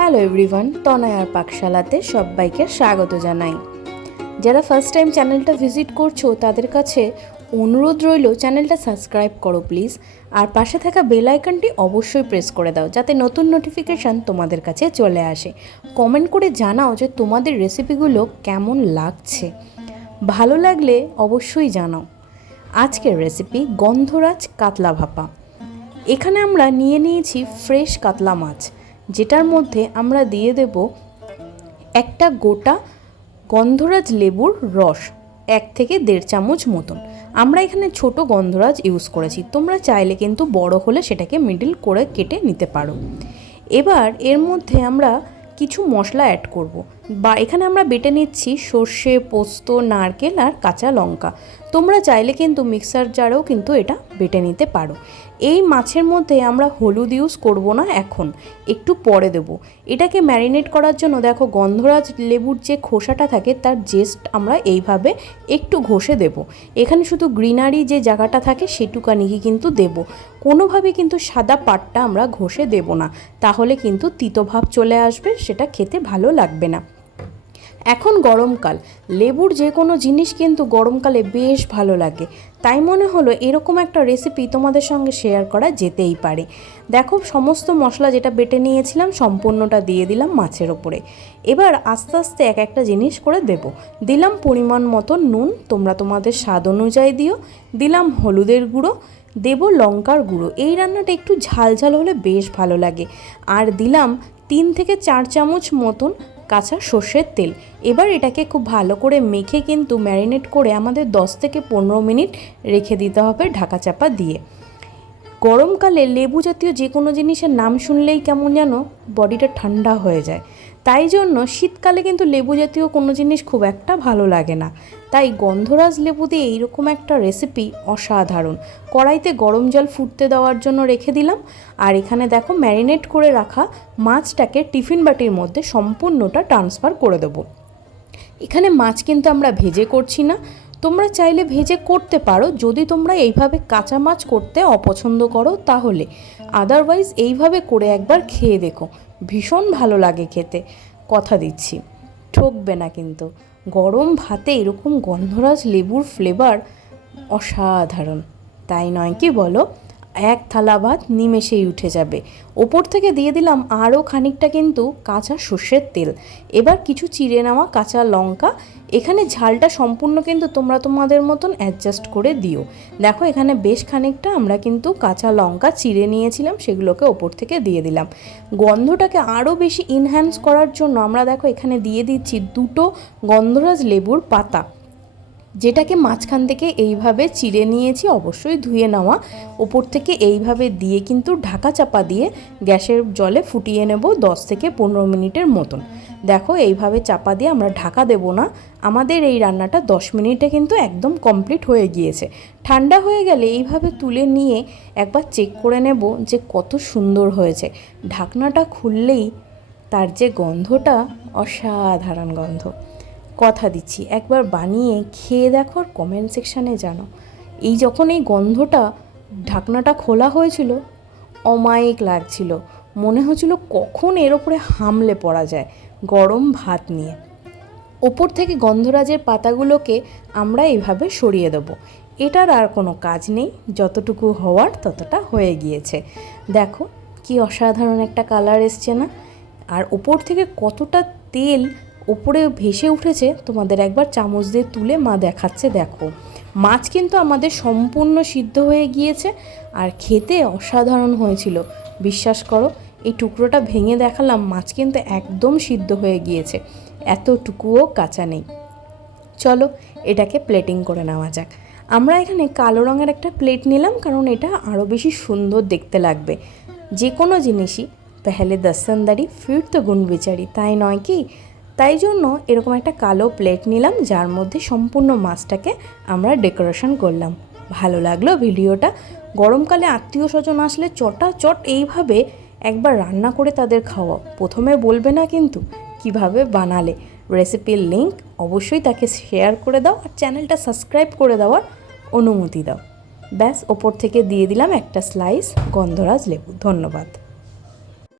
Hello everyone তনয়ার পাকশালাতে সবাইকে স্বাগত জানাই। যারা ফার্স্ট টাইম চ্যানেলটা ভিজিট করছ, তাদের কাছে অনুরোধ রইল চ্যানেলটা সাবস্ক্রাইব করো প্লিজ আর পাশে থাকা বেল আইকনটি অবশ্যই প্রেস করে দাও, যাতে নতুন নোটিফিকেশান তোমাদের কাছে চলে আসে। কমেন্ট করে জানাও যে তোমাদের রেসিপিগুলো কেমন লাগছে। ভালো লাগলে অবশ্যই জানাও। আজকের রেসিপি গন্ধরাজ কাতলা ভাপা। এখানে আমরা নিয়ে নিয়েছি ফ্রেশ কাতলা মাছ। যেটার মধ্যে আমরা দিয়ে দেব একটা গোটা গন্ধরাজ লেবুর রস, এক থেকে দেড় চামচ মতন। আমরা এখানে ছোট গন্ধরাজ ইউজ করেছি। তোমরা চাইলে কিন্তু বড় হলে সেটাকে মিডিল করে কেটে নিতে পারো। এবার এর মধ্যে আমরা কিছু মশলা অ্যাড করব। বা এখানে আমরা বেটে নিচ্ছি সর্ষে, পোস্ত, নারকেল আর কাঁচা লঙ্কা। তোমরা চাইলে কিন্তু মিক্সার জারেও কিন্তু এটা বেটে নিতে পারো। এই মাছের মধ্যে আমরা হলুদ ইউজ করব না এখন, একটু পরে দেব। এটাকে ম্যারিনেট করার জন্য দেখো গন্ধরাজ লেবুর যে খোসাটা থাকে তার জেস্ট আমরা এইভাবে একটু ঘষে দেব। এখানে শুধু গ্রিনারি যে জায়গাটা থাকে সেটুকানিকে কিন্তু দেব। কোনোভাবে কিন্তু সাদা পাটটা আমরা ঘষে দেব না, তাহলে কিন্তু তিতভাব চলে আসবে, সেটা খেতে ভালো লাগবে না। এখন গরমকাল। লেবুর যে কোনো জিনিস কিন্তু গরমকালে বেশ ভালো লাগে। তাই মনে হলো এরকম একটা রেসিপি তোমাদের সঙ্গে শেয়ার করা যেতেই পারে। দেখো, সমস্ত মশলা যেটা বেটে নিয়েছিলাম সম্পূর্ণটা দিয়ে দিলাম মাছের ওপরে। এবার আস্তে আস্তে এক একটা জিনিস করে দেব। দিলাম পরিমাণ মতো নুন, তোমরা তোমাদের স্বাদ অনুযায়ী দিও। দিলাম হলুদের গুঁড়ো, দেব লঙ্কার গুঁড়ো। এই রান্নাটা একটু ঝাল ঝাল হলে বেশ ভালো লাগে। আর দিলাম তিন থেকে চার চামচ মতন কাঁচা সর্ষের তেল। এবার এটাকে খুব ভালো করে মেখে কিন্তু ম্যারিনেট করে আমাদের 10 থেকে পনেরো মিনিট রেখে দিতে হবে ঢাকা চাপা দিয়ে। গরমকালে লেবু জাতীয় যে কোনো জিনিসের নাম শুনলেই কেমন যেন বডিটা ঠান্ডা হয়ে যায়। তাই জন্য শীতকালে কিন্তু লেবু জাতীয় কোনো জিনিস খুব একটা ভালো লাগে না। তাই গন্ধরাজ লেবু দিয়ে এইরকম একটা রেসিপি অসাধারণ। কড়াইতে গরম জল ফুটতে দেওয়ার জন্য রেখে দিলাম। আর এখানে দেখো ম্যারিনেট করে রাখা মাছটাকে টিফিন বাটির মধ্যে সম্পূর্ণটা ট্রান্সফার করে দেবো। এখানে মাছ কিন্তু আমরা ভেজে করছি না। তোমরা চাইলে ভেজে করতে পারো। যদি তোমরা এইভাবে কাঁচা মাছ করতে অপছন্দ করো তাহলে। আদারওয়াইজ এইভাবে করে একবার খেয়ে দেখো। ভীষণ ভালো লাগে খেতে। কথা দিচ্ছি, ঠকবে না কিন্তু। গরম ভাতে এরকম গন্ধরাজ লেবুর ফ্লেভার অসাধারণ। তাই নয় কি বলো? এক থালা ভাত নিমেষেই উঠে যাবে। ওপর থেকে দিয়ে দিলাম আরও খানিকটা কিন্তু কাঁচা সর্ষের তেল। এবার কিছু চিড়ে নেওয়া কাঁচা লঙ্কা, এখানে ঝালটা সম্পূর্ণ কিন্তু তোমরা তোমাদের মতন অ্যাডজাস্ট করে দিও। দেখো এখানে বেশ খানিকটা আমরা কিন্তু কাঁচা লঙ্কা চিড়ে নিয়েছিলাম, সেগুলোকে ওপর থেকে দিয়ে দিলাম। গন্ধটাকে আরও বেশি ইনহ্যান্স করার জন্য আমরা দেখো এখানে দিয়ে দিচ্ছি দুটো গন্ধরাজ লেবুর পাতা। যেটাকে মাঝখান থেকে এইভাবে চিড়ে নিয়েছি, অবশ্যই ধুয়ে নেওয়া। ওপর থেকে এইভাবে দিয়ে কিন্তু ঢাকা চাপা দিয়ে গ্যাসের জলে ফুটিয়ে নেব দশ থেকে পনেরো মিনিটের মতন। দেখো, এইভাবে চাপা দিয়ে আমরা ঢাকা দেব না। আমাদের এই রান্নাটা দশ মিনিটে কিন্তু একদম কমপ্লিট হয়ে গিয়েছে। ঠান্ডা হয়ে গেলে এইভাবে তুলে নিয়ে একবার চেক করে নেব যে কত সুন্দর হয়েছে। ঢাকনাটা খুললেই তার যে গন্ধটা, অসাধারণ গন্ধ। কথা দিচ্ছি। একবার বানিয়ে খেয়ে দেখো আর কমেন্ট সেকশানে জানো। এই যখন এই গন্ধটা ঢাকনাটা খোলা হয়েছিল, অমায়িক লাগছিল। মনে হচ্ছিল কখন এর ওপরে হামলে পড়া যায়, গরম ভাত নিয়ে। ওপর থেকে গন্ধরাজের পাতাগুলোকে আমরা এভাবে সরিয়ে দেবো। এটার আর কোনো কাজ নেই, যতটুকু হওয়ার ততটা হয়ে গিয়েছে। দেখো, কি অসাধারণ একটা কালার এসছে না? আর ওপর থেকে কতটা তেল ওপরে ভেসে উঠেছে, তোমাদের একবার চামচ দিয়ে তুলে মা দেখাচ্ছে, দেখো। মাছ কিন্তু আমাদের সম্পূর্ণ সিদ্ধ হয়ে গিয়েছে আর খেতে অসাধারণ হয়েছিল। বিশ্বাস করো, এই টুকরোটা ভেঙে দেখালাম, মাছ কিন্তু একদম সিদ্ধ হয়ে গিয়েছে। এতটুকুও কাঁচা নেই। চলো, এটাকে প্লেটিং করে নেওয়া যাক। আমরা এখানে কালো রঙের একটা প্লেট নিলাম, কারণ এটা আরও বেশি সুন্দর দেখতে লাগবে। যে কোনো জিনিসই পেহলে দর্শনদারি ফির তো গুণ বিচারি, তাই নয় কি? তাই জন্য এরকম একটা কালো প্লেট নিলাম, যার মধ্যে সম্পূর্ণ মাছটাকে আমরা ডেকোরেশন করলাম। ভালো লাগল ভিডিওটা। গরমকালে আত্মীয় স্বজন আসলে চটা চট এইভাবে একবার রান্না করে তাদের খাওয়া প্রথমে বলবে না কিন্তু, কীভাবে বানালে। রেসিপির লিঙ্ক অবশ্যই তাকে শেয়ার করে দাও আর চ্যানেলটা সাবস্ক্রাইব করে দেওয়ার অনুমতি দাও। ব্যাস, ওপর থেকে দিয়ে দিলাম একটা স্লাইস গন্ধরাজ লেবু। ধন্যবাদ।